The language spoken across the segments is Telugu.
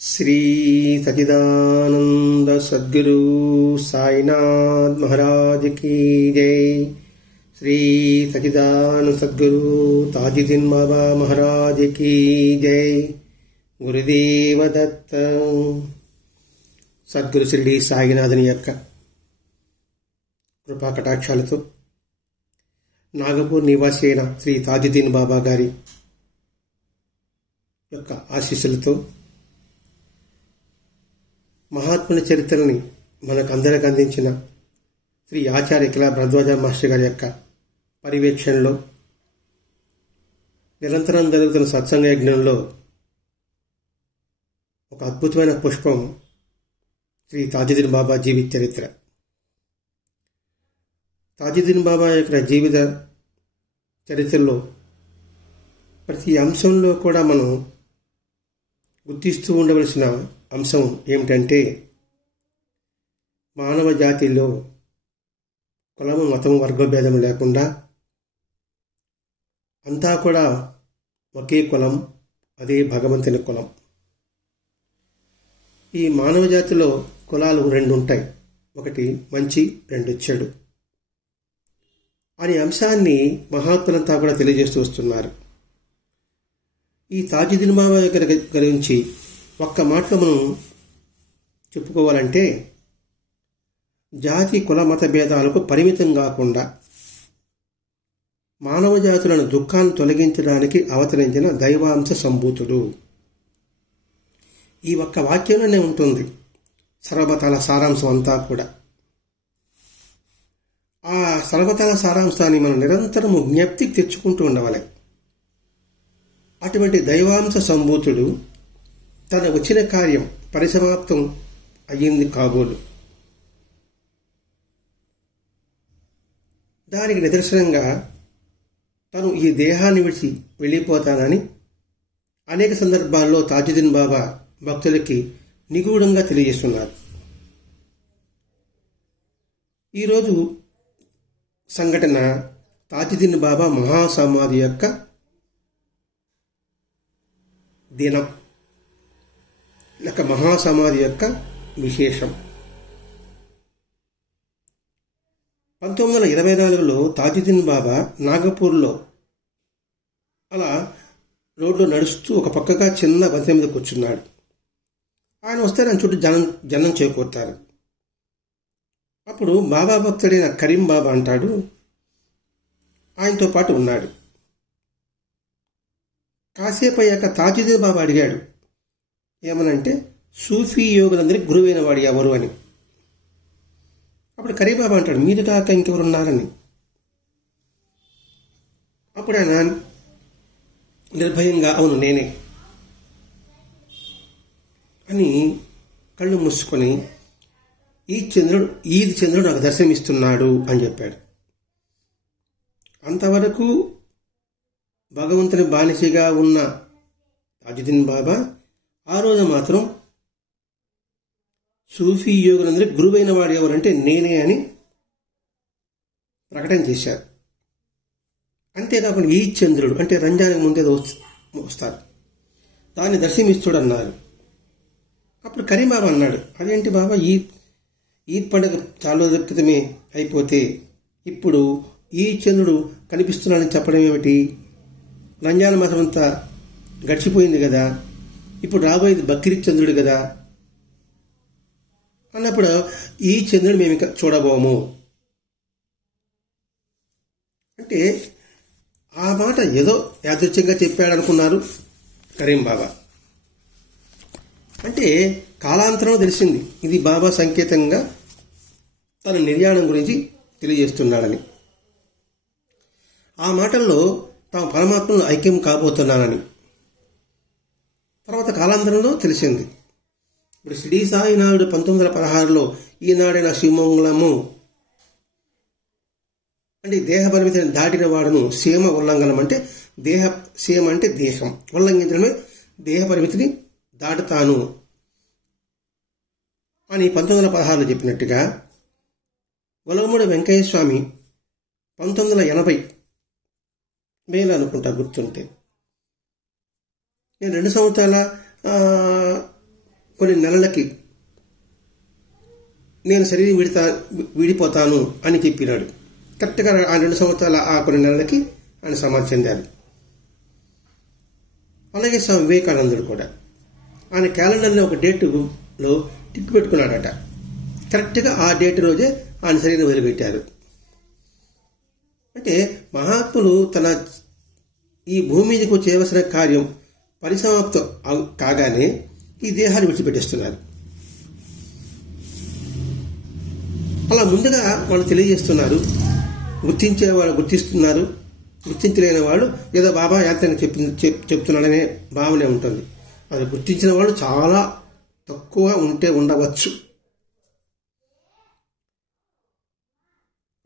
श्री सच्चिदानंद सद्गुरु साईनाथ महाराज की जय। श्री सच्चिदानंद सद्गुरु ताजुद्दीन बाबा महाराज की जय। गुरुदेव दत्त। సద్గురు షిరిడి సాయినాథుని యొక్క కృపా కటాక్షాలతో నాగపూర్ నివాసి అయిన శ్రీ తాజుద్దీన్ బాబా గారి యొక్క ఆశీస్సులతో మహాత్ముల చరిత్రని మనకందరికి అందించిన శ్రీ ఆచార్య కిలా భరద్వాజ మాస్టర్ గారి యొక్క పర్యవేక్షణలో నిరంతరం జరుగుతున్న సత్సంగ యజ్ఞంలో ఒక అద్భుతమైన పుష్పం శ్రీ తాజుద్దీన్ బాబా జీవిత చరిత్ర. తాజుద్దీన్ బాబా యొక్క జీవిత చరిత్రలో ప్రతి అంశంలో కూడా మనం గుర్తిస్తూ ఉండవలసిన అంశం ఏమిటంటే, మానవ జాతిలో కులము మతము వర్గభేదం లేకుండా అంతా కూడా ఒకే కులం, అదే భగవంతుని కులం. ఈ మానవ జాతిలో కులాలు రెండు ఉంటాయి, ఒకటి మంచి, రెండు చెడు అనే అంశాన్ని మహాత్ములంతా కూడా తెలియజేస్తూ వస్తున్నారు. ఈ తాజుద్దీన్ బాబా గురించి ఒక్క మాటలో మనం చెప్పుకోవాలంటే, జాతి కుల మత భేదాలకు పరిమితం కాకుండా మానవ జాతులను దుఃఖాన్ని తొలగించడానికి అవతరించిన దైవాంశ సంభూతుడు. ఈ ఒక్క వాక్యంలోనే ఉంటుంది సర్వమతాల సారాంశం అంతా కూడా. ఆ సర్వమతాల సారాంశాన్ని మనం నిరంతరము జ్ఞప్తికి తెచ్చుకుంటూ ఉండవాలి. అటువంటి దైవాంశ సంభూతుడు తన వచ్చిన కార్యం పరిసమాప్తం అయ్యింది కాబోలు. దానికి నిదర్శనంగా తను ఈ దేహాన్ని విడిచి వెళ్ళిపోతానని అనేక సందర్భాల్లో తాజుద్దీన్ బాబా భక్తులకి నిగూఢంగా తెలియజేస్తున్నారు. ఈరోజు సంఘటన తాజుద్దీన్ బాబా మహాసమాధి యొక్క దినం, మహాసమాధి యొక్క విశేషం. 1924లో తాజుద్దీన్ బాబా నాగపూర్లో అలా రోడ్లో నడుస్తూ ఒక పక్కగా చిన్న బంతి మీద కూర్చున్నాడు. ఆయన వస్తే ఆయన చుట్టూ జనం చేకూరుతారు. అప్పుడు బాబా భక్తుడైన కరీం బాబా అంటాడు, ఆయనతో పాటు ఉన్నాడు. కాసేపు అయ్యాక తాజుద్దీన్ బాబా అడిగాడు, ఏమనంటే సూఫీ యోగులందరికీ గురువైన వాడు ఎవరు అని. అప్పుడు కరీం బాబా అంటాడు, మీరు కాక ఇంకెవరున్నారని. అప్పుడు ఆయన నిర్భయంగా అవును నేనే అని కళ్ళు మూసుకొని ఈ చంద్రుడు నాకు దర్శనమిస్తున్నాడు అని చెప్పాడు. అంతవరకు భగవంతుని బానిసగా ఉన్న తాజుద్దీన్ బాబా ఆ రోజు మాత్రం సూఫీ యోగులందరికీ గురువైన వాడు ఎవరంటే నేనే అని ప్రకటన చేశారు. అంతేకాకుండా ఈ చంద్రుడు అంటే రంజానికి ముందే వస్తారు, దాన్ని దర్శనమిస్తుడు అన్నారు. అప్పుడు కరీం బాబా అన్నాడు, అదేంటి బాబా ఈ పండుగ చాలా రోజుల క్రితమే అయిపోతే ఇప్పుడు ఈ చంద్రుడు కనిపిస్తున్నాడని చెప్పడం ఏమిటి? రంజాన్ మాసం అంతా గడిచిపోయింది కదా, ఇప్పుడు రాబోయేది బక్రీద్ చంద్రుడు కదా అన్నప్పుడు ఈ చంద్రుడు మేము ఇంకా చూడబోము అంటే ఆ మాట ఏదో యాదృచ్ఛికంగా చెప్పాడనుకున్నారు కరీం బాబా. అంటే కాలాంతరంలో తెలిసింది ఇది బాబా సంకేతంగా తన నిర్యాణం గురించి తెలియజేస్తున్నాడని. ఆ మాటల్లో తాము పరమాత్మను ఐక్యం కాబోతున్నానని తర్వాత కాలాంతరంలో తెలిసింది. ఇప్పుడు షిరిడి సాయినాథుడు 1916లో ఈనాడైన శివమంగళము అంటే దేహ పరిమితిని దాటిన వాడును సీమ ఉల్లంఘనం అంటే సీమ అంటే దేహం ఉల్లంఘించడమే దేహ పరిమితిని దాటుతాను అని 1916లో చెప్పినట్టుగా వలగమూడి వెంకయ్య స్వామి 1980 మేలు అనుకుంటా గుర్తుంటే, నేను 2 సంవత్సరాల కొన్ని నెలలకి నేను శరీరం విడిపోతాను అని చెప్పినాడు. కరెక్ట్గా ఆ 2 సంవత్సరాల ఆ కొన్ని నెలలకి ఆయన సమాధి చెందారు. అలాగే స్వామి వివేకానందుడు కూడా ఆయన క్యాలెండర్లో ఒక డేటులో టిక్ పెట్టుకున్నాడట. కరెక్ట్గా ఆ డేట్ రోజే ఆయన శరీరం వదిలిపెట్టారు. అంటే మహాత్ములు తన ఈ భూమి మీదకు చేయవలసిన కార్యం పరిసమాప్తం కాగానే ఈ దేహాన్ని విడిచిపెట్టేస్తున్నారు. అలా ముందుగా వాళ్ళు తెలియజేస్తున్నారు. గుర్తించే వాళ్ళు గుర్తిస్తున్నారు, గుర్తించలేని వాళ్ళు ఏదో బాబా యాంత్రంగా చెప్తున్నాడనే భావనే ఉంటుంది. అది గుర్తించిన వాళ్ళు చాలా తక్కువ ఉండవచ్చు.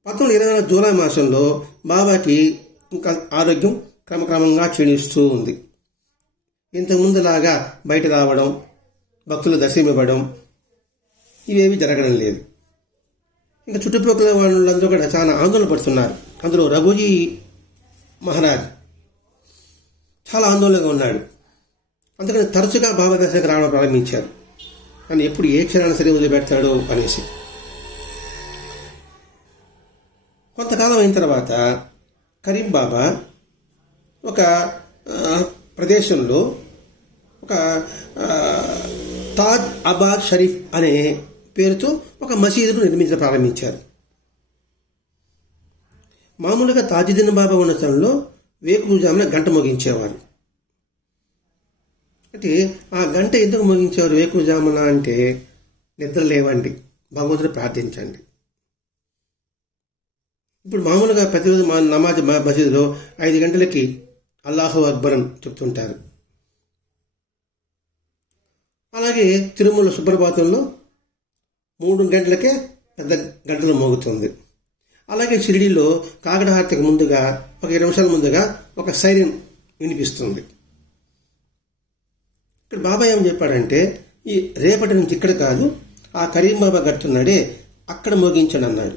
1924 జూలై మాసంలో బాబాకి ఇంకా ఆరోగ్యం క్రమక్రమంగా క్షీణిస్తూ ఉంది. ఇంతకుముందులాగా బయట రావడం, భక్తులు దర్శనమివ్వడం ఇవేవి జరగడం లేదు. ఇంకా చుట్టుపక్కల వాళ్ళందరూ కూడా చాలా ఆందోళన పడుతున్నారు. అందులో రఘుజీ మహారాజ్ చాలా ఆందోళనగా ఉన్నాడు. అందుకని తరచుగా బాబా దర్శనకు రావడం ప్రారంభించారు. కానీ ఎప్పుడు ఏ క్షణాన్ని సరే వదిలిపెడతాడో అనేసి. కొంతకాలం అయిన తర్వాత కరీం బాబా ఒక ప్రదేశంలో ఒక తాజ్ అబాద్ షరీఫ్ అనే పేరుతో ఒక మసీదును నిర్మించడం ప్రారంభించారు. మామూలుగా తాజుద్దీన్ బాబా ఉన్న స్థలంలో వేకువజామున గంట మోగించేవారు. అంటే ఆ గంట ఎందుకు మోగించేవారు వేకువజామున అంటే, నిద్ర లేవండి, భగవంతుడు ప్రార్థించండి. ఇప్పుడు మామూలుగా ప్రతిరోజు నమాజ్ మసీదులో 5 గంటలకి అల్లాహు అక్బర్ అని చెప్తుంటారు. అలాగే తిరుమల సుప్రభాతంలో 3 గంటలకే పెద్ద గంటలు మోగుతుంది. అలాగే షిరిడీలో కాకడహారతికి ముందుగా ఒక 20 నిమిషాల ముందుగా ఒక సైరన్ వినిపిస్తుంది. ఇక్కడ బాబా ఏం చెప్పాడంటే, ఈ రేపటి నుంచి ఇక్కడ కాదు, ఆ కరీం బాబా కడుతున్నాడే అక్కడ మోగించండి అన్నాడు.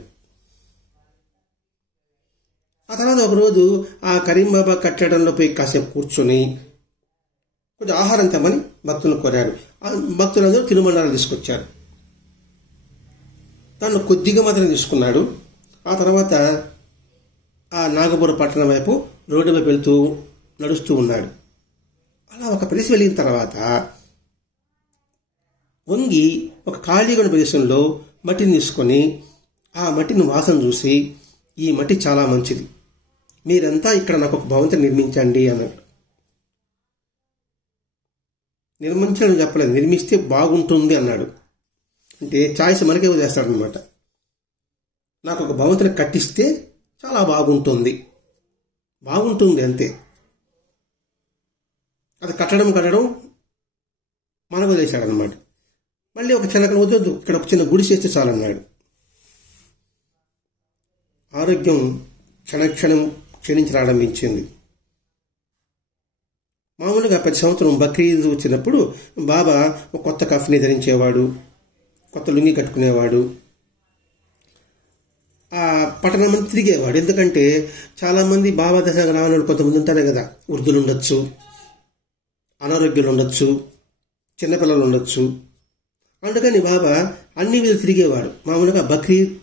ఆ తర్వాత ఒకరోజు ఆ కరీం బాబా కట్టడంలో పోయి కాసేపు కూర్చొని కొంచెం ఆహారం తెమ్మని భక్తులను కోరారు. ఆ భక్తులందరూ తినుబండారాలు తీసుకొచ్చారు. దానిలో కొద్దిగా మాత్రం తీసుకున్నాడు. ఆ తర్వాత ఆ నాగపూర్ పట్టణం వైపు రోడ్డు వైపు నడుస్తూ ఉన్నాడు. అలా ఒక ప్రదేశం వెళ్ళిన తర్వాత వంగి ఒక ఖాళీగా ఉన్న ప్రదేశంలో మట్టిని తీసుకొని ఆ మట్టిని వాసన చూసి, ఈ మట్టి చాలా మంచిది, మీరంతా ఇక్కడ నాకు ఒక భవంతిని నిర్మించండి అన్నాడు. నిర్మించడం చెప్పలేదు, నిర్మిస్తే బాగుంటుంది అన్నాడు. అంటే ఛాయిస్ మనకే వదిలేస్తాడనమాట. నాకు ఒక భవంతిని కట్టిస్తే చాలా బాగుంటుంది అంతే. అది కట్టడం మనకు వదిలేశాడనమాట. మళ్ళీ ఒక చిన్న వద్దు, ఇక్కడ ఒక చిన్న గుడి చేస్తే చాలన్నాడు. ఆరోగ్యం క్షణక్షణం క్షీణించడారంభించింది. మామూలుగా ప్రతి సంవత్సరం బక్రీద్ వచ్చినప్పుడు బాబా ఒక కొత్త కఫ్ని ధరించేవాడు, కొత్త లుంగి కట్టుకునేవాడు, ఆ పట్టణం మంది తిరిగేవాడు. ఎందుకంటే చాలామంది బాబా దశకు రాని వాళ్ళు కొంతమంది ఉంటారే కదా, వృద్ధులు ఉండొచ్చు, అనారోగ్యాలు ఉండొచ్చు, చిన్నపిల్లలు ఉండొచ్చు. అందుకని బాబా అన్ని వీళ్ళు తిరిగేవాడు మామూలుగా బక్రీద్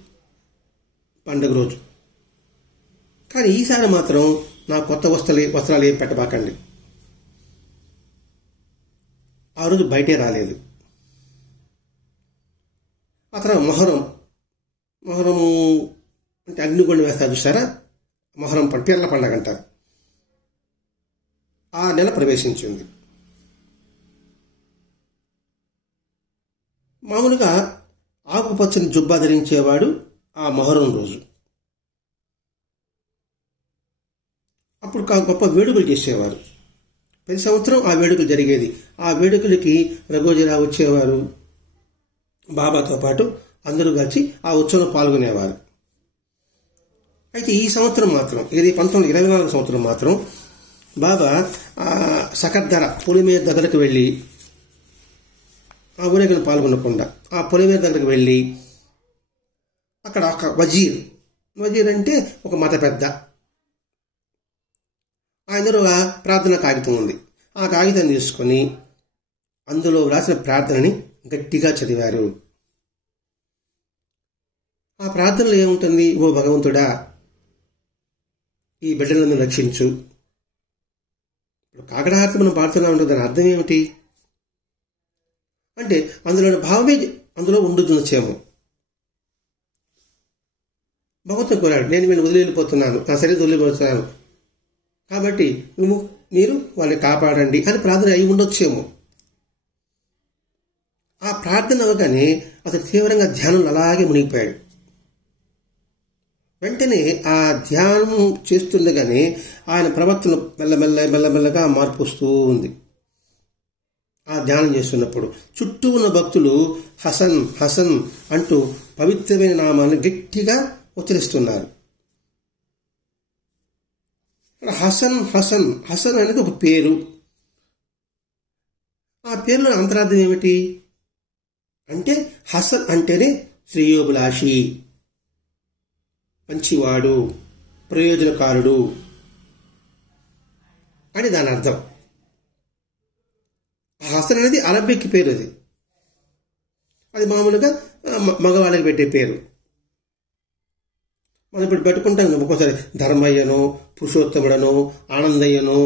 పండుగ రోజు. కానీ ఈసారి మాత్రం నా కొత్త వస్త్రాలు ఏం పెట్టబాకండి. ఆ రోజు బయటే రాలేదు. ఆ తర్వాత మొహరము అంటే అగ్నిగుండం వేస్తారు చూసారా, మొహరం పీర్ల పండుగ అంటారు. ఆ నెల ప్రవేశించింది. మామూలుగా ఆకుపచ్చని జుబ్బా ధరించేవాడు ఆ మొహరం రోజు. అప్పుడు గొప్ప వేడుకలు చేసేవారు. ప్రతి సంవత్సరం ఆ వేడుకలు జరిగేది. ఆ వేడుకలకి రఘోజీరావు వచ్చేవారు, బాబాతో పాటు అందరూ కలిసి ఆ ఉత్సవంలో పాల్గొనేవారు. అయితే ఈ సంవత్సరం మాత్రం, ఇది 1924 సంవత్సరం మాత్రం బాబా సకర్ధర పొలిమేర దగ్గరకు వెళ్ళి, ఆ ఊరేగిన పాల్గొనకుండా ఆ పొలిమేర దగ్గరకు వెళ్ళి అక్కడ ఒక వజీర్ అంటే ఒక మత పెద్ద, ఆయన ప్రార్థన కాగితం ఉంది. ఆ కాగితం తీసుకొని అందులో వ్రాసిన ప్రార్థనని గట్టిగా చదివారు. ఆ ప్రార్థనలో ఏముంటుంది? ఓ భగవంతుడా, ఈ బిడ్డలను రక్షించు. కాకడాహారతి మనం పాడుతున్నామంటే దాని అర్థం ఏమిటి అంటే అందులోని భావమే అందులో ఉండుతుందేమో. భగవంతుడు కోరాడు, నేను వీళ్ళు వదిలిపోతున్నాను, నా శరీరం వదిలిపోతున్నాను, కాబట్టి మీరు వాళ్ళని కాపాడండి అని ప్రార్థన అయి ఉండొచ్చేమో. ఆ ప్రార్థన అవగానే అతను తీవ్రంగా ధ్యానంలో అలాగే మునిగిపోయాడు. వెంటనే ఆ ధ్యానం చేస్తుండగానే ఆయన ప్రవర్తన మెల్లమెల్లగా మార్పు వస్తూ ఉంది. ఆ ధ్యానం చేస్తున్నప్పుడు చుట్టూ ఉన్న భక్తులు హసన్ హసన్ అంటూ పవిత్రమైన నామాన్ని గట్టిగా ఉచ్చరిస్తున్నారు. హసన్ హసన్ హసన్ అనేది ఒక పేరు. ఆ పేరులో అంతరార్థం ఏమిటి అంటే హసన్ అంటేనే శ్రేయోభిలాషి, మంచివాడు, ప్రయోజనకారుడు అని దాని అర్థం. హసన్ అనేది అరబిక్ పేరు. అది మామూలుగా మగవాళ్ళకి పెట్టే పేరు. మనం ఇప్పుడు పెట్టుకుంటాం ఒక్కోసారి ధర్మయ్యనో, పురుషోత్తముడనో, ఆనందయ్యనో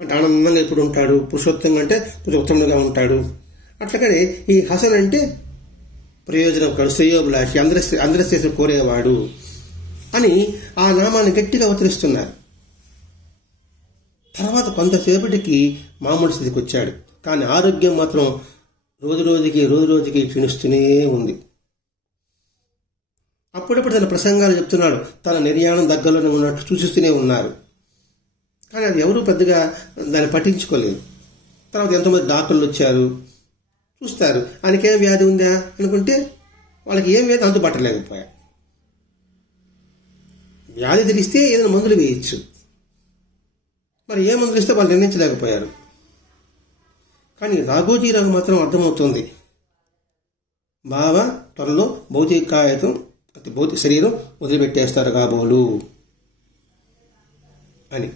అంటే ఆనందంగా ఇప్పుడు ఉంటాడు, పురుషోత్తంగా అంటే కొంచెం ఉత్తముడుగా ఉంటాడు. అట్లాగనే ఈ హసన్ అంటే ప్రయోజనకాడు, శ్రేయోభిలాషి, అందరి శ్రేయస్సు కోరేవాడు అని ఆ నామాన్ని గట్టిగా ఉచ్చరిస్తున్నారు. తర్వాత కొంతసేపటికి మామూలు స్థితికి వచ్చాడు. కానీ ఆరోగ్యం మాత్రం రోజు రోజుకి క్షీణిస్తూనే ఉంది. అప్పుడప్పుడు తన ప్రసంగాలు చెప్తున్నాడు, తన నిర్యాణం దగ్గరలోనే ఉన్నట్టు సూచిస్తూనే ఉన్నారు. కానీ అది ఎవరూ పెద్దగా దాన్ని పట్టించుకోలేదు. తర్వాత ఎంతోమంది డాక్టర్లు వచ్చారు, చూస్తారు, ఆయనకేం వ్యాధి ఉందా అనుకుంటే వాళ్ళకి ఏం వ్యాధి అంతుపట్టలేకపోయారు. వ్యాధి తెలిస్తే ఏదైనా మందులు వేయచ్చు, మరి ఏ మందులు ఇస్తే వాళ్ళు నిర్ణయించలేకపోయారు. కానీ రాఘోజీరావు మాత్రం అర్థమవుతుంది, బాబా త్వరలో భౌతిక శరీరం వదిలిపెట్టేస్తారు కాబోలు అని.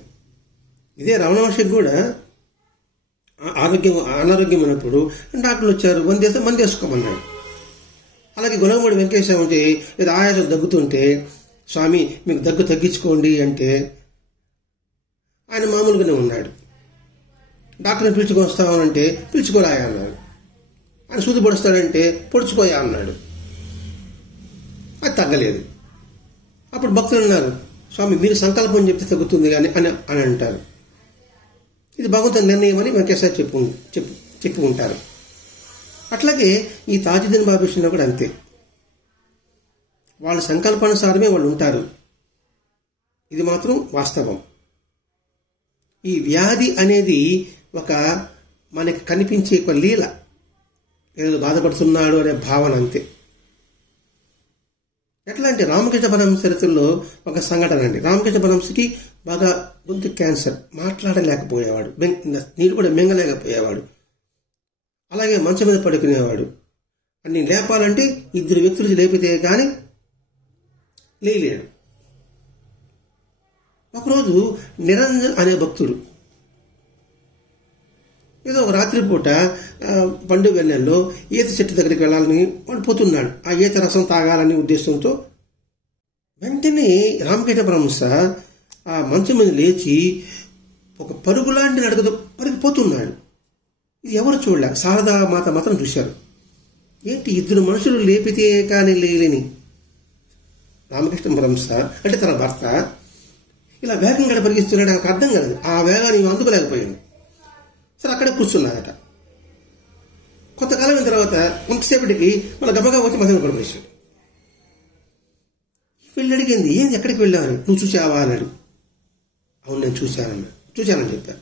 ఇదే రమణ మహర్షికి కూడా అనారోగ్యం ఉన్నప్పుడు డాక్టర్లు వచ్చారు, మంది వేసుకోమన్నాడు. అలాగే గుణమూడి వెంకటేశ్వర ఉంటే లేదా ఆయాసం దగ్గుతుంటే, స్వామి మీకు దగ్గు తగ్గించుకోండి అంటే ఆయన మామూలుగానే ఉన్నాడు. డాక్టర్ని పిలుచుకొని వస్తామనంటే పిలుచుకోరాయా అన్నాడు. ఆయన సూది పొడుస్తాడంటే పొడుచుకోయా అన్నాడు. అది తగ్గలేదు. అప్పుడు భక్తులు అన్నారు, స్వామి మీరు సంకల్పం చెప్తే తగ్గుతుంది కానీ అని అంటారు. ఇది భగవంతుని నిర్ణయం అని వెంకటేశ్వర చెప్పి ఉంటారు. అట్లాగే ఈ తాజుద్దీన్ బాబా విషయంలో కూడా అంతే. వాళ్ళ సంకల్పానుసారమే వాళ్ళు ఉంటారు. ఇది మాత్రం వాస్తవం. ఈ వ్యాధి అనేది ఒక మనకి కనిపించే ఒక లీల, ఏదో బాధపడుతున్నాడు అనే భావన అంతే. ఎట్లా అంటే రామకృష్ణ పరమహంస చరిత్రలో ఒక సంఘటన అండి. రామకృష్ణ పరమహంసకి బాగా గొంతు క్యాన్సర్, మాట్లాడలేకపోయేవాడు, నీరు కూడా మింగలేకపోయేవాడు, అలాగే మంచం మీద పడుకునేవాడు. అన్ని లేపాలంటే 2 వ్యక్తులు లేపితే కానీ లేలేడు. ఒకరోజు నిరంజన్ అనే భక్తుడు ఏదో ఒక రాత్రిపూట పండుగ వెన్నెల్లో ఈత చెట్టు దగ్గరికి వెళ్ళాలని వాడు పోతున్నాడు. ఆ ఈత రసం తాగాలని ఉద్దేశంతో వెంటనే రామకృష్ణ పరమహంస ఆ మంచం మీద లేచి ఒక పరుగులాంటి నడకతో పరిగిపోతున్నాడు. ఇది ఎవరు చూడలే, శారదా మాత మాత్రం చూశారు. ఏంటి 2 మనుషులు లేపితే కానీ లేని రామకృష్ణ పరమహంస అంటే తన భర్త ఇలా వేగంగా పరిగిస్తున్నాడు. నాకు అర్థం కాలేదు, ఆ వేగాన్ని అందుకోలేకపోయాను. సరే అక్కడే కూర్చున్నారట. కొంతకాలం తర్వాత కొంతసేపటికి మన గబగా వచ్చి మధ్యలో పడిపోయాడు. వెళ్ళి అడిగింది, ఏంది ఎక్కడికి వెళ్ళాను, నువ్వు చూసావా అన్నాడు. అవును నేను చూశానని చెప్పాను.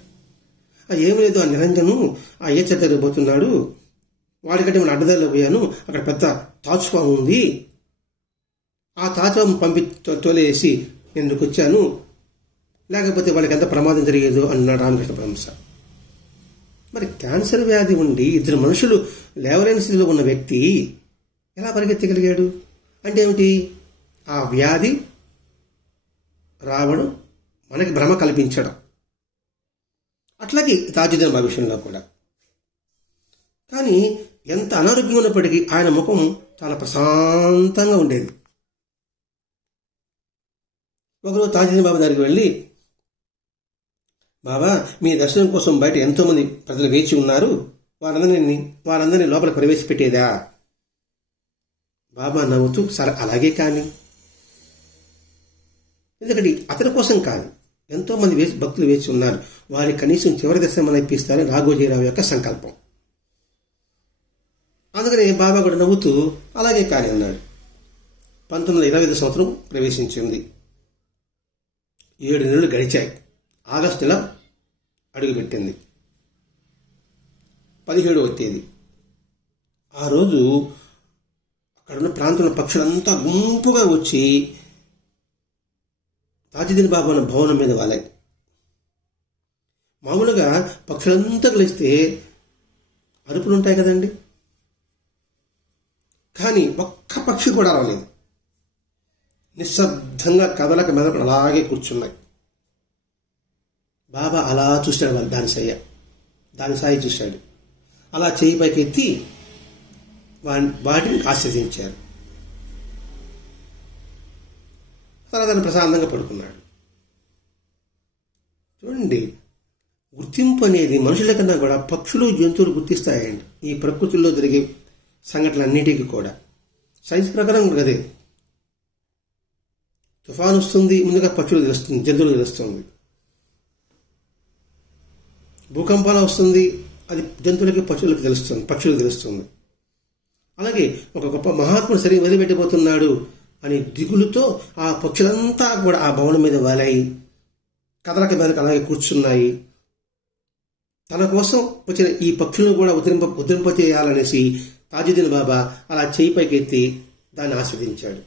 ఏం లేదు, ఆ నిరంజను ఆ ఏ చెట్టు పోతున్నాడు, వాడికంటే మన అడ్డదారిలో పోయాను, అక్కడ పెద్ద తాచుపాము ఉంది, ఆ తాచుపాము తోలేసి నేను ఇక్కడికి వచ్చాను, లేకపోతే వాళ్ళకి ఎంత ప్రమాదం జరిగేదో అన్నాడు రామకృష్ణ పరమహంస. మరి క్యాన్సర్ వ్యాధి ఉండి 2 మనుషులు లేవలేని స్థితిలో ఉన్న వ్యక్తి ఎలా పరిగెత్తగలిగాడు అంటే ఏమిటి? ఆ వ్యాధి రావడం, మనకి భ్రమ కల్పించడం. అట్లాగే తాజుద్దీన్ బాబా విషయంలో కూడా. కానీ ఎంత అనారోగ్యం ఉన్నప్పటికీ ఆయన ముఖం చాలా ప్రశాంతంగా ఉండేది. ఒకరోజు తాజుద్దీన్ బాబా దగ్గరికి వెళ్ళి, బాబా, మీ దర్శనం కోసం బయట ఎంతో మంది ప్రజలు వేచి ఉన్నారు, వారందరినీ లోపల ప్రవేశపెట్టేదా? బాబా నవ్వుతూ, సరే అలాగే కానీ. ఎందుకంటే అతని కోసం కాదు, ఎంతో మంది భక్తులు వేచి ఉన్నారు, వారి కనీసం చివరి దర్శనం ఇప్పిస్తారని రాఘోజీరావు యొక్క సంకల్పం. అందుకని బాబా కూడా నవ్వుతూ అలాగే కానీ అన్నాడు. 1925 సంవత్సరం ప్రవేశించింది. 7 నెలలు గడిచాయి. ఆగస్టు నెల అడుగుపెట్టింది. 17వ తేదీ ఆ రోజు అక్కడున్న ప్రాంతంలో పక్షులంతా గుంపుగా వచ్చి తాజుద్దీన్ బాబా ఉన్న భవనం మీద వాలాయి. మామూలుగా పక్షులంతా కలిస్తే అరుపులు ఉంటాయి కదండి, కానీ ఒక్క పక్షి కూడా రాలేదు. నిశ్శబ్దంగా కదలక మెదపడి అలాగే కూర్చున్నాయి. బాబా అలా చూశాడు, వాళ్ళు దాని సాయి చూశాడు. అలా చేయి పైకి ఎత్తి వాటిని ఆశీర్వదించారు. తర్వాత ప్రశాంతంగా పడుకున్నాడు. చూడండి, గుర్తింపు అనేది మనుషుల కన్నా కూడా పక్షులు జంతువులు గుర్తిస్తాయండి. ఈ ప్రకృతిలో జరిగే సంఘటనలన్నిటికీ కూడా సైన్స్ ప్రకారం అదే. తుఫాను వస్తుంది, ముందుగా పక్షులు తెలుస్తుంది, జంతువులు తెలుస్తుంది. భూకంపాలు వస్తుంది, అది జంతువులకి పక్షులకు తెలుస్తుంది. అలాగే ఒక గొప్ప మహాత్ముడు శరీరం వదిలిపెట్టబోతున్నాడు అని దిగులుతో ఆ పక్షులంతా కూడా ఆ భవనం మీద వాలాయి, కదలక మీదకి అలాగే కూర్చున్నాయి. తన కోసం వచ్చిన ఈ పక్షులను కూడా ఉద్ధరింపచేయాలనేసి తాజుద్దీన్ బాబా అలా చేయి పైకి ఎత్తి దాన్ని ఆస్వాదించాడు.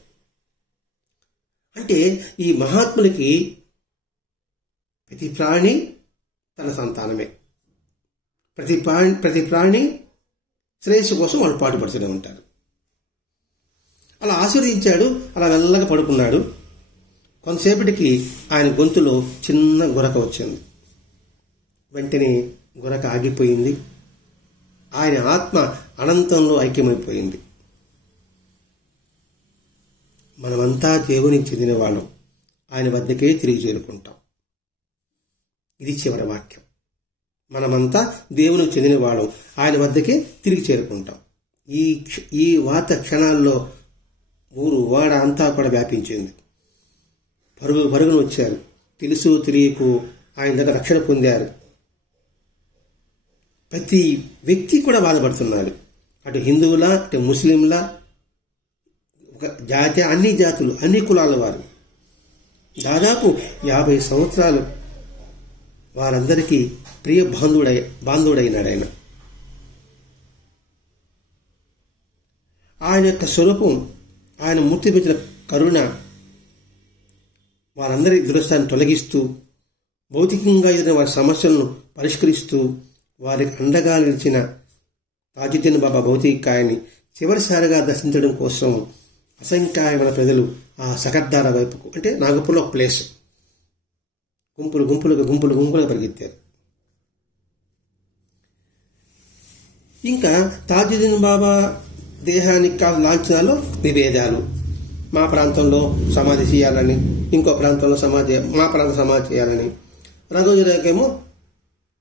అంటే ఈ మహాత్ములకి ప్రతి ప్రాణి తన సంతానమే. ప్రతి ప్రాణి శ్రేయస్సు కోసం వాళ్ళు పాటుపడుతూనే ఉంటారు. అలా ఆశీర్వదించాడు. అలా మెల్లగా పడుకున్నాడు. కొంతసేపటికి ఆయన గొంతులో చిన్న గురక వచ్చింది. వెంటనే గురక ఆగిపోయింది. ఆయన ఆత్మ అనంతంలో ఐక్యమైపోయింది. మనమంతా దేవునికి చెందిన వాళ్ళం, ఆయన వద్దకే తిరిగి చేరుకుంటాం. ఇది చివరి వాక్యం. మనమంతా దేవునికి చెందిన వాళ్ళం, ఆయన వద్దకే తిరిగి చేరుకుంటాం. ఈ వాత క్షణాల్లో ఊరు వాడ అంతా కూడా వ్యాపించింది. పరుగును వచ్చారు. తెలుసు తెలియకు ఆయన దగ్గర రక్షణ పొందారు. ప్రతి వ్యక్తి కూడా బాధపడుతున్నాడు. అటు హిందువులా, అటు ముస్లింలా, ఒక జాతి, అన్ని జాతులు, అన్ని కులాల వారు. దాదాపు 50 సంవత్సరాలు వారందరికీ ప్రియ బాంధవుడైనాడు ఆయన. ఆయన యొక్క స్వరూపం, ఆయన మూర్తి పెంచిన కరుణ వారందరి దురస్థాన్ని తొలగిస్తూ, భౌతికంగా ఎదురైన వారి సమస్యలను పరిష్కరిస్తూ వారికి అండగా నిలిచిన తాజుద్దీన్ బాబా భౌతికాయాన్ని చివరిసారిగా దర్శించడం కోసం అసంఖ్యాకమైన ప్రజలు ఆ సకర్దార వైపుకు, అంటే నాగపూర్లో ఒక ప్లేస్, గుంపులుగా పరిగెత్తారు. ఇంకా తాజుద్దీన్ బాబా దేహానికి కావాల్సిన లాంఛనాల్లో విభేదాలు. మా ప్రాంతంలో సమాధి చేయాలని, ఇంకో ప్రాంతంలో మా ప్రాంతం సమాధి చేయాలని, రఘోజీరావుకేమో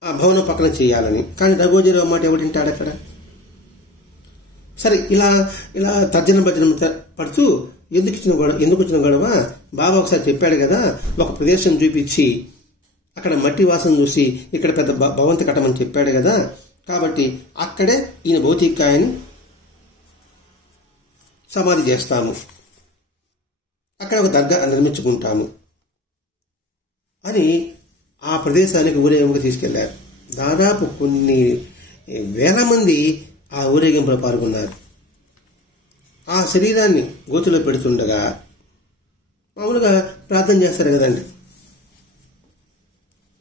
ఆ భవనం పక్కన చేయాలని. కానీ రఘోజీరావు మాట ఎవడింటాడు అక్కడ? సరే, ఇలా తర్జన పడుతూ ఎందుకు వచ్చిన గొడవ? బాబా ఒకసారి చెప్పాడు కదా, ఒక ప్రదేశం చూపించి అక్కడ మట్టి వాసన చూసి ఇక్కడ పెద్ద భవంతి కట్టమని చెప్పాడు కదా, కాబట్టి అక్కడే ఈయన భౌతికాయాన్ని సమాధి చేస్తాము, అక్కడ ఒక దర్గా నిర్మించుకుంటాము అని ఆ ప్రదేశానికి ఊరేగింపుగా తీసుకెళ్లారు. దాదాపు కొన్ని వేల మంది ఆ ఊరేగింపులో పాల్గొన్నారు. ఆ శరీరాన్ని గోతులో పెడుతుండగా మామూలుగా ప్రార్థన చేస్తారు కదండి.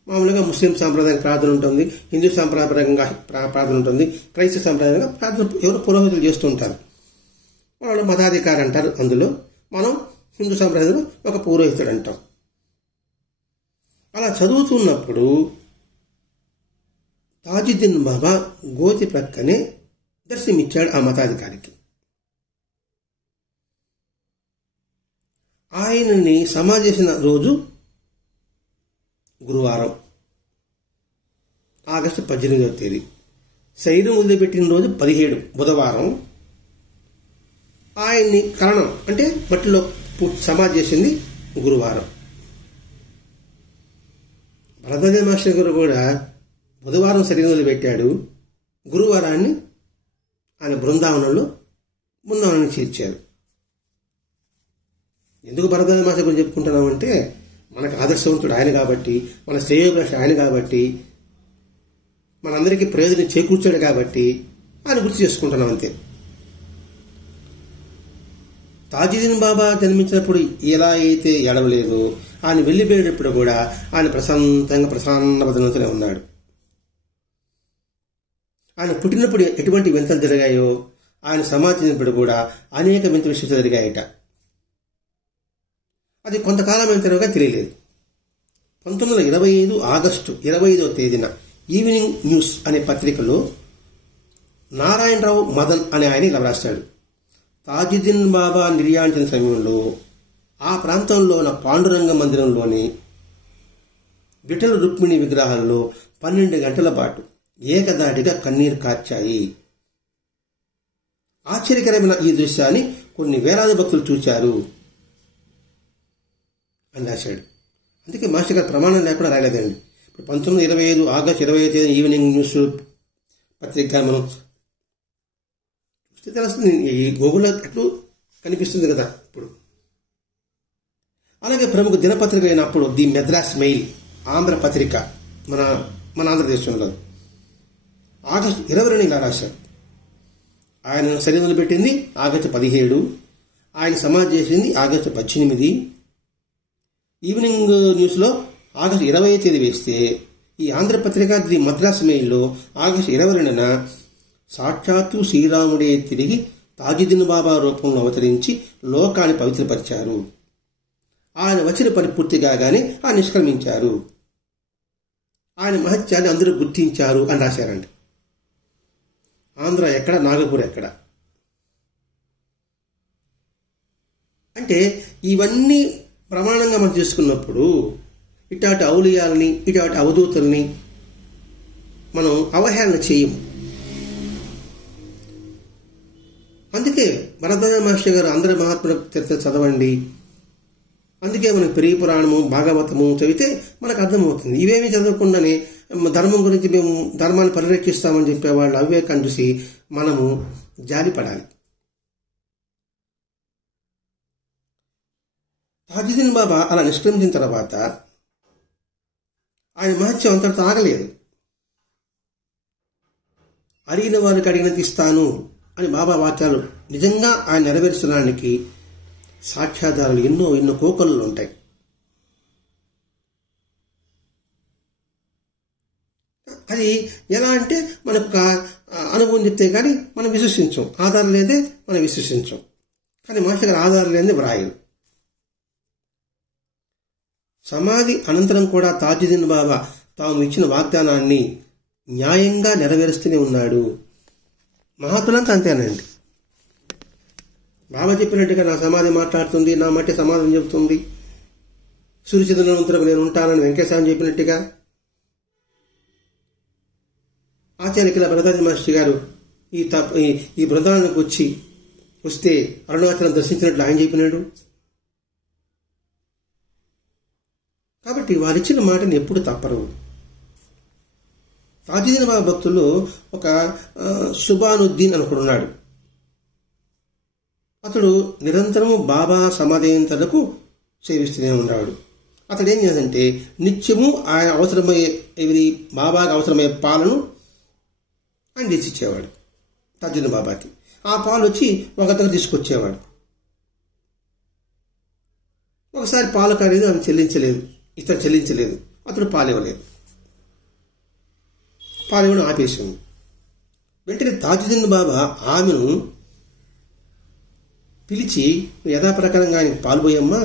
మామూలుగా ముస్లిం సాంప్రదాయం ప్రార్థన ఉంటుంది, హిందూ సాంప్రదాయంగా ప్రార్థన ఉంటుంది, క్రైస్తవ సాంప్రదాయంగా ప్రార్థన ఎవరు పురోహితులు చేస్తూ ఉంటారు. వాళ్ళు మతాధికారి అంటారు. అందులో మనం హిందూ సాంప్రదాయంలో ఒక పురోహితుడు అంటాం. అలా చదువుతున్నప్పుడు తాజుద్దీన్ బాబా గోతి ప్రక్కనే దర్శనమిచ్చాడు ఆ మతాధికారికి. ఆయనని సమాధి చేసిన రోజు గురువారం, ఆగస్టు 18వ తేదీ. శరీరం వదిలిపెట్టిన రోజు 17 బుధవారం. ఆయన్ని కరణం అంటే మట్టిలో సమాధి చేసింది గురువారం. భరద్వాజ మాస్టర్ గారు కూడా బుధవారం శరీరం వదిలిపెట్టాడు, గురువారాన్ని ఆయన బృందావనంలో చేర్చారు. ఎందుకు భరద్వాజ మాస్టర్ గురించి చెప్పుకుంటున్నామంటే, మనకు ఆదర్శవంతుడు ఆయన కాబట్టి, మన శ్రేయోభిలాష ఆయన కాబట్టి, మనందరికీ ప్రయోజనం చేకూర్చాడు కాబట్టి ఆయన గుర్తు చేసుకుంటున్నాం అంతే. తాజుద్దీన్ బాబా జన్మించినప్పుడు ఎలా అయితే ఎడవలేదు, ఆయన వెళ్ళిపోయేటప్పుడు కూడా ఆయన ప్రశాంత వదనంతోనే ఉన్నాడు. ఆయన పుట్టినప్పుడు ఎటువంటి వింతలు జరిగాయో, ఆయన సమాధించినప్పుడు కూడా అనేక వింత విషయాలు జరిగాయట. అది కొంతకాలం అయిన తర్వాత తెలియలేదు. 1925 ఆగస్టు 25వ తేదీన ఈవినింగ్ న్యూస్ అనే పత్రికలో నారాయణరావు మదన్ అనే ఆయన ఇలా రాశాడు: తాజుద్దీన్ బాబా నిర్యాణించిన సమయంలో ఆ ప్రాంతంలో ఉన్న పాండురంగ మందిరంలోని విఠల రుక్మిణి విగ్రహాల్లో 12 గంటల పాటు ఏకదాటిగా కన్నీరు కార్చాయి. ఆశ్చర్యకరమైన ఈ దృశ్యాన్ని కొన్ని వేలాది భక్తులు చూశారు అని రాశాడు. అందుకే మాస్టర్ గారు ప్రమాణం లేకుండా రాయలేదండి. ఇప్పుడు 1925 ఆగస్టు 25 తేదీ ఈవినింగ్ న్యూస్ పత్రిక మనం చూస్తే తెలుస్తుంది, ఈ గూగుల్లో అట్లు కనిపిస్తుంది కదా ఇప్పుడు. అలాగే ప్రముఖ దినపత్రిక అయినప్పుడు ది మెద్రాస్ మెయిల్, ఆంధ్ర పత్రిక, మన ఆంధ్రదేశంలో ఆగస్టు 22 ఇలా రాశారు: ఆయన శరీరం పెట్టింది ఆగస్టు 17, ఆయన సమాధి చేసింది ఆగస్టు 18. ఈవినింగ్ న్యూస్లో ఆగస్టు 20 తేదీ వేస్తే, ఈ ఆంధ్రపత్రిక ది మద్రాస్ మెయిల్లో ఆగస్టు 22న సాక్షాత్తు శ్రీరాముడే తిరిగి తాజుద్దీన్ బాబా రూపంలో అవతరించి లోకాన్ని పవిత్రపరిచారు. ఆయన వచ్చిన పని పూర్తి కాగానే ఆయన నిష్క్రమించారు. ఆయన మహత్యాన్ని అందరూ గుర్తించారు అని రాశారండి. ఆంధ్ర ఎక్కడ, నాగపూర్ ఎక్కడ అంటే ఇవన్నీ ప్రమాణంగా మనం చేసుకున్నప్పుడు ఇటాటి ఔలియాలని, ఇటాటి అవధూతుల్ని మనం అవహేళన చేయము. అందుకే భరద్వాజ మాస్టర్ గారు అందరి మహాత్ముల చరిత్ర చదవండి, అందుకే మనకు పెరిగి పురాణము, భాగవతము చదివితే మనకు అర్థమవుతుంది. ఇవేమీ చదవకుండానే ధర్మం గురించి మేము ధర్మాన్ని పరిరక్షిస్తామని చెప్పేవాళ్ళు అవివేకాన్ని చూసి మనము జాలిపడాలి. తాజుద్దీన్ బాబా అలా నిష్క్రమించిన తర్వాత ఆయన మహత్యం అంతటితో ఆగలేదు. అడిగిన వారికి అడిగినది ఇస్తాను అని బాబా వాక్యాలు నిజంగా ఆయన నెరవేర్చడానికి సాక్ష్యాధారాలు ఎన్నో కోకొల్లలు ఉంటాయి. అది ఎలా అంటే మనకు అనుభవం చెప్తే కానీ మనం విశ్వసించం, ఆధారం లేదే మనం విశ్వసించం. కానీ మాస్టర్ గారు ఆధారం లేని వ్రాయరు. సమాధి అనంతరం కూడా తాజుద్దీన్ బాబా తాము ఇచ్చిన వాగ్దానాన్ని న్యాయంగా నెరవేరుస్తూనే ఉన్నాడు. మహాత్ములంతా అంతేనండి. బాబా చెప్పినట్టుగా నా సమాధి మాట్లాడుతుంది, నా మట్టి సమాధానం చెబుతుంది, సూర్యచంద్రవంతులకు నేను ఉంటానని వెంకటేశ్వరం చెప్పినట్టుగా, ఆచార్య భరద్వాజ మాస్టర్ గారు ఈ బృందావనానికి వస్తే అరుణాచలం దర్శించినట్లు ఆయన చెప్పినాడు. కాబట్టి వారిచ్చిన మాటని ఎప్పుడు తప్పరు. తాజుద్దీన్ బాబా భక్తులు ఒక సుబానుద్దీన్ అనుకున్నాడు. అతడు నిరంతరము బాబా సమాధేంతలకు సేవిస్తూనే ఉన్నాడు. అతడు ఏం చేయాలంటే నిత్యము ఆయన అవసరమయ్యే బాబాకి అవసరమయ్యే పాలను ఆయన తెచ్చిచ్చేవాడు తాజుద్దీన్ బాబాకి. ఆ పాలు వచ్చి ఒక దగ్గర తీసుకొచ్చేవాడు. ఒకసారి పాలు ఖరీదు ఆమె చెల్లించలేదు, అతడు పాలివ్వలేదు, పాలివ్వడం ఆపేసింది. వెంటనే తాజుద్దీన్ బాబా ఆమెను పిలిచి యథాప్రకారంగా ఆయనకు పాలు పోయమ్మా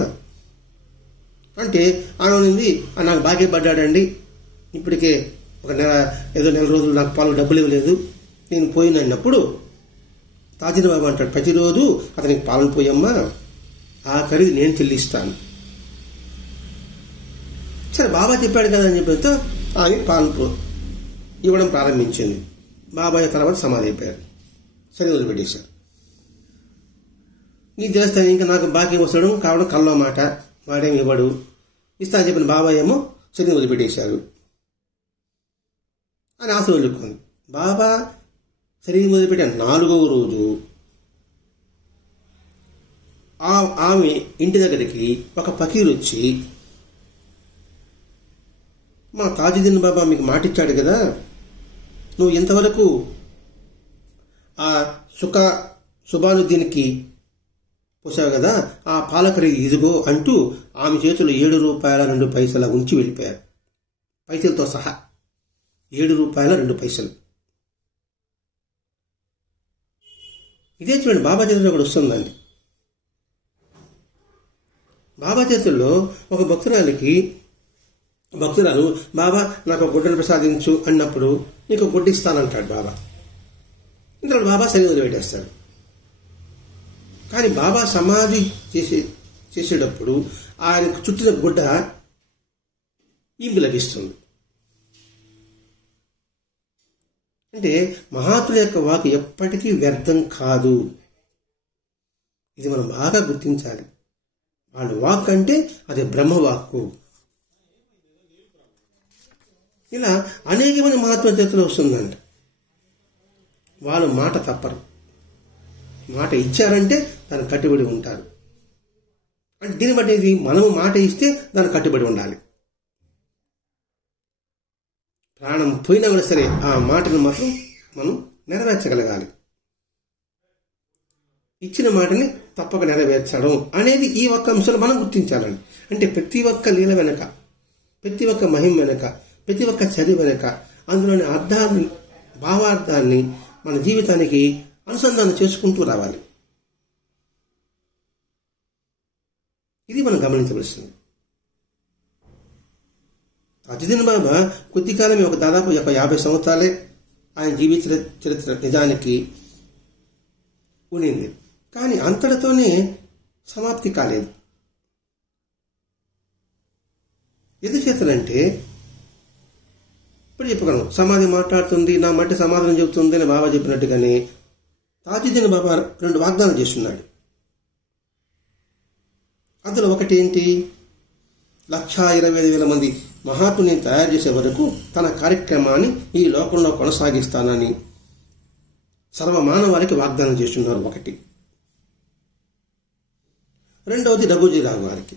అంటే ఆమె ఉంది, నాకు బాగా పడ్డాడండి, ఇప్పటికే ఒక నెల రోజులు నాకు పాలు డబ్బులు ఇవ్వలేదు, నేను పోయినప్పుడు తాజిన్ బాబా అంటాడు, ప్రతిరోజు అతనికి పాలన పోయమ్మా, ఆ ఖరీదు నేను చెల్లిస్తాను. సరే బాబా చెప్పాడు కదా అని చెప్పడంతో ఆమె పాలన ఇవ్వడం ప్రారంభించింది. బాబాయ్ తర్వాత సమాధి అయిపోయారు, సరే వదిలిపెట్టేశారు. నీకు తెలుస్తాను ఇంకా నాకు బాకీ వస్తాడు కావడం కల్లో మాట, వాడేమి ఇవ్వడు, ఇస్తా అని చెప్పిన బాబాయ్ ఏమో శరీరం వదిలిపెట్టేశారు అని ఆశ వదులుకుంది. బాబా శరీరం వదిలిపెట్టిన 4వ రోజు ఆమె ఇంటి దగ్గరికి ఒక ఫకీర్ వచ్చి, మా తాజుద్దీన్ బాబా మీకు మాటిచ్చాడు కదా, నువ్వు ఇంతవరకు ఆ సుబానుద్దీన్కి పోసావు కదా, ఆ పాల ఖరీదు ఇదిగో అంటూ ఆమె చేతులు ₹7.02 ఉంచి వెళ్ళిపోయారు, పైసలతో సహా ₹7.02. ఇదే చూడండి బాబా చేతుల్లో కూడా వస్తుందండి. బాబా చేతుల్లో ఒక భక్తురాలు బాబా నాకు ఒక గుడ్డను ప్రసాదించు అన్నప్పుడు నీకు గుడ్డ ఇస్తానంటాడు బాబా. ఇందులో బాబా శరీరం వదిలిపెట్టేస్తాడు. కానీ బాబా సమాధి చేసేటప్పుడు ఆయనకు చుట్టిన గుడ్డ ఈమెకు లభిస్తుంది. అంటే మహాత్ముల యొక్క వాక్ ఎప్పటికీ వ్యర్థం కాదు. ఇది మనం బాగా గుర్తించాలి. వాళ్ళ వాక్ అంటే అది బ్రహ్మవాక్కు. ఇలా అనేకమైన మహాత్ముల చేతిలో వస్తుందంట. వాళ్ళు మాట తప్పరు, మాట ఇచ్చారంటే దానికి కట్టుబడి ఉంటారు. అంటే దీన్ని బట్టి ఇది మనము మాట ఇస్తే దానికి కట్టుబడి ఉండాలి. ప్రాణం పోయినా కూడా సరే ఆ మాటను మాత్రం మనం నెరవేర్చగలగాలి. ఇచ్చిన మాటని తప్పక నెరవేర్చడం అనేది ఈ ఒక్క అంశంలో మనం గుర్తించాలండి. అంటే ప్రతి ఒక్క లీల వెనక, ప్రతి ఒక్క మహిమ వెనక, ప్రతి ఒక్క చదివి వెనక అందులోని అర్థాన్ని, భావార్థాన్ని మన జీవితానికి అనుసంధానం చేసుకుంటూ రావాలి. ఇది మనం గమనించవలసింది. తాజుద్దీన్ బాబా కొద్ది కాలమే, దాదాపు 50 సంవత్సరాలే ఆయన జీవిత చరిత్ర నిజానికి ఉండింది. కానీ అంతటితోనే సమాప్తి కాలేదు. ఎందుచేతనంటే ఇప్పుడు చెప్పగలం, సమాధి మాట్లాడుతుంది, నా మట్టి సమాధానం చెబుతుంది అని బాబా చెప్పినట్టుగానే తాజుద్దీన్ బాబా 2 వాగ్దానం చేస్తున్నాడు. అందులో ఒకటి ఏంటి, 1,25,000 మంది మహాత్ముని తయారు చేసే వరకు తన కార్యక్రమాన్ని ఈ లోకంలో కొనసాగిస్తానని సర్వమానవాళికి వాగ్దానం చేస్తున్నారు. ఒకటి. రెండవది రఘుజీరావు గారికి,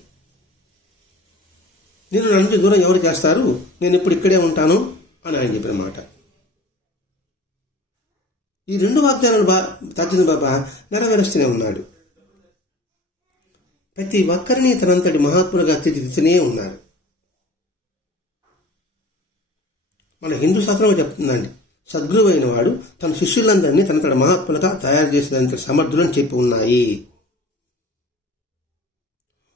నేను నా నుంచి దూరం ఎవరు చేస్తారు, నేను ఇప్పుడు ఇక్కడే ఉంటాను అని ఆయన చెప్పిన మాట. ఈ 2 వాగ్దానాలు తాజుద్దీన్ బాబా నెరవేరుస్తూనే ఉన్నాడు. ప్రతి ఒక్కరిని తనంతటి మహాత్ములుగా తీర్చిదిద్దుతూనే ఉన్నారు. మన హిందూ శాస్త్రం చెప్తుందండి, సద్గురువు అయిన వాడు తన శిష్యులందరినీ తన మహాత్ములుగా తయారు చేసేంత సమర్థులని చెప్పి ఉన్నాయి.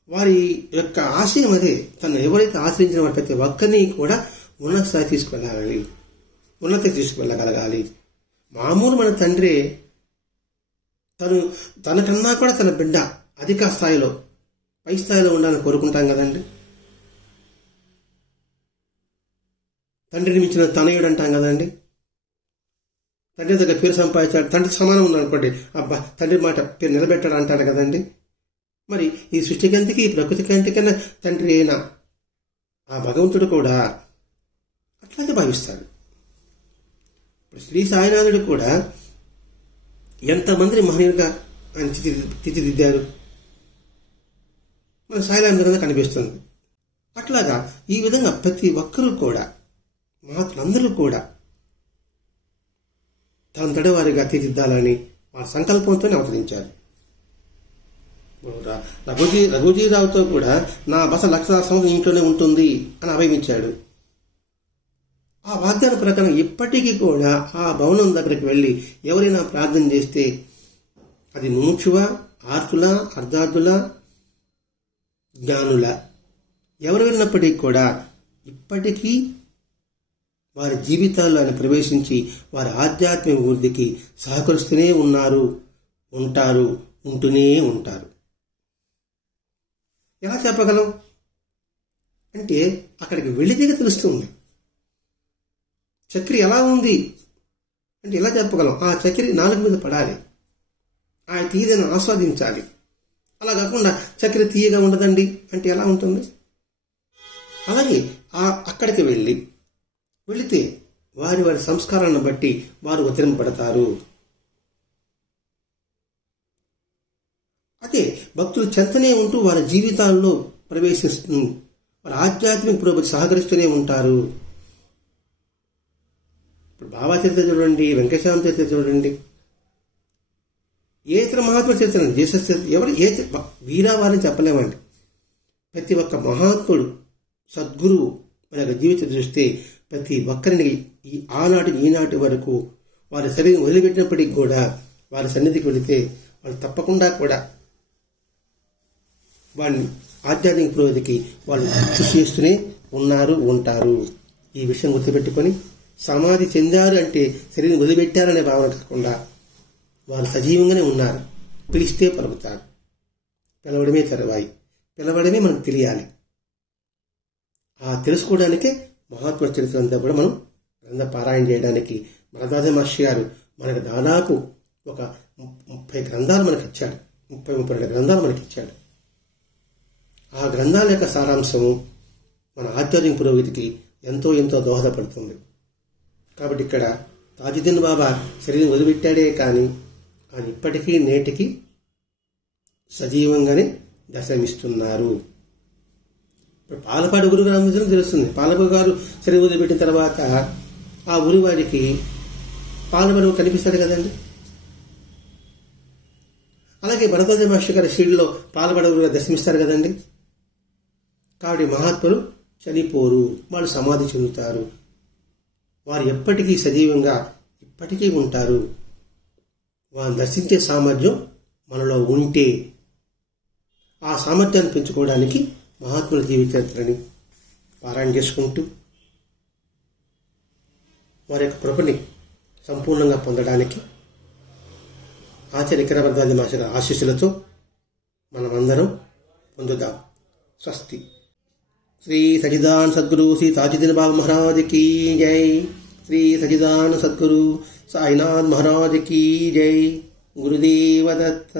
వారి యొక్క ఆశయం అదే. తను ఎవరైతే ఆశ్రయించిన వారి ప్రతి ఒక్కరిని కూడా ఉన్నత స్థాయి తీసుకువెళ్ళగలగాలి. మామూలు మన తండ్రి తనకన్నా కూడా తన బిడ్డ అధిక స్థాయిలో, పై స్థాయిలో ఉండాలని కోరుకుంటాం కదండి. తండ్రిని మించిన తనయుడు అంటాం కదండి. తండ్రి దగ్గర పేరు సంపాదించాడు, తండ్రి సమానం ఉందనుకోండి, అబ్బా తండ్రి మాట పేరు నిలబెట్టాడు అంటాడు కదండి. మరి ఈ సృష్టికంతికి, ఈ ప్రకృతి కంటికన్నా తండ్రి అయిన ఆ భగవంతుడు కూడా అట్లాగే భావిస్తాడు. ఇప్పుడు శ్రీ సాయినాథుడు కూడా ఎంతమందిని మహనీయులుగా ఆయన తీర్చిదిద్దారు, మన సాయినాథుడు కనిపిస్తుంది. అట్లాగా ఈ విధంగా ప్రతి ఒక్కరూ కూడా, మహాత్ములందరూ కూడా తనంతట వారిగా తీర్చిదిద్దాలని వారి సంకల్పంతోనే అవతరించారు. రఘుజీరావుతో కూడా నా బస 1,00,000 సంవత్సరం ఇంట్లోనే ఉంటుంది అని అభయమిచ్చాడు. ఆ వాగ్దాన ప్రకారం ఇప్పటికీ కూడా ఆ భవనం దగ్గరికి వెళ్ళి ఎవరైనా ప్రార్థన చేస్తే అది ముముక్షువ, ఆర్తుల, అర్ధార్థుల, జ్ఞానుల ఎవరు వెళ్ళినప్పటికీ కూడా ఇప్పటికీ వారి జీవితాల్లో ఆయన ప్రవేశించి వారి ఆధ్యాత్మిక వృద్ధికి సహకరిస్తూనే ఉన్నారు ఉంటారు, ఉంటూనే ఉంటారు. ఎలా చెప్పగలం అంటే అక్కడికి వెళితే తెలుస్తుంది. చక్కెర ఎలా ఉంది అంటే ఎలా చెప్పగలం? ఆ చక్కెర నాలుగు మీద పడాలి, ఆ తీయదను ఆస్వాదించాలి. అలా కాకుండా చక్కెర తీయగా ఉండదండి అంటే ఎలా ఉంటుంది? అలాగే అక్కడికి వెళితే వారి వారి సంస్కారాలను బట్టి వారు ఉత్తరింపబడతారు. అదే భక్తులు చెంతనే ఉంటూ వారి జీవితాల్లో ప్రవేశిస్తూ వారి ఆధ్యాత్మిక పురోగతి సహకరిస్తూనే ఉంటారు. ఇప్పుడు బాబా చరిత్ర చూడండి, వెంకటేశ్వర చరిత్ర చూడండి, ఏ ఇతర మహాత్ముల చరిత్ర, జీసస్ చరిత్ర, ఎవరు వీరా వారిని చెప్పలేమండి. ప్రతి ఒక్క మహాత్ముడు సద్గురువు మన యొక్క జీవితం చూస్తే ప్రతి ఒక్కరిని ఈ ఆనాటి ఈనాటి వరకు వారి శరీరం వదిలిపెట్టినప్పటికీ కూడా వారి సన్నిధికి వెళితే వాళ్ళు తప్పకుండా కూడా వాడిని ఆధ్యాత్మిక పురోగతికి వాళ్ళు కృషి చేస్తూనే ఉంటారు. ఈ విషయం గుర్తుపెట్టుకొని సమాధి చెందారు అంటే శరీరం వదిలిపెట్టారనే భావన కాకుండా వారు సజీవంగానే ఉన్నారు. పిలిస్తే పలుకుతారు. పిలవడమే తరువాయి, పిలవడమే మనకు తెలియాలి. ఆ తెలుసుకోవడానికే మహాత్ముల చరిత్ర అంతా కూడా మనం గ్రంథ పారాయణ చేయడానికి మరదాస మహర్షి గారు మనకు దాదాపు ఒక 30 గ్రంథాలు మనకి ఇచ్చాడు. 32 గ్రంథాలు మనకి ఇచ్చాడు. ఆ గ్రంథాల యొక్క సారాంశము మన ఆధ్యాత్మిక పురోగతికి ఎంతో ఎంతో దోహదపడుతుంది. కాబట్టి ఇక్కడ తాజుద్దీన్ బాబా శరీరం వదిలిపెట్టాడే కానీ ఆయన ఇప్పటికీ నేటికి సజీవంగానే దర్శనమిస్తున్నారు. ఇప్పుడు పాలపాడు గురువు గారు తెలుస్తుంది. పాలపాడు గారు శరీరం వదిలిపెట్టిన తర్వాత ఆ గురువాడికి పాలపాడు కనిపిస్తాడు కదండి. అలాగే భరద్వాజ మహర్షి గారి షీడ్లో పాలపాడు గురువు గారు దర్శనమిస్తారు కదండి. కాబట్టి మహాత్ములు చనిపోరు, వాళ్ళు సమాధి చెందుతారు. వారు ఎప్పటికీ సజీవంగా ఇప్పటికీ ఉంటారు. వారిని దర్శించే సామర్థ్యం మనలో ఉంటే ఆ సామర్థ్యాన్ని పెంచుకోవడానికి మహాత్ముల జీవిత చరిత్రని పారాయణ చేసుకుంటూ వారి యొక్క కృపని సంపూర్ణంగా పొందడానికి ఆచార్య భరద్వాజ మహర్షి గారి ఆశీస్సులతో మనమందరం పొందుదాం. స్వస్తి. శ్రీ సచిదాన్ సద్గురు శ్రీ తాజుద్దీన్ బాబా మహారాజ్ की जय. श्री सचिदान सद्गुरु साईनाथ महाराज की जय. गुरुदेव दत्त.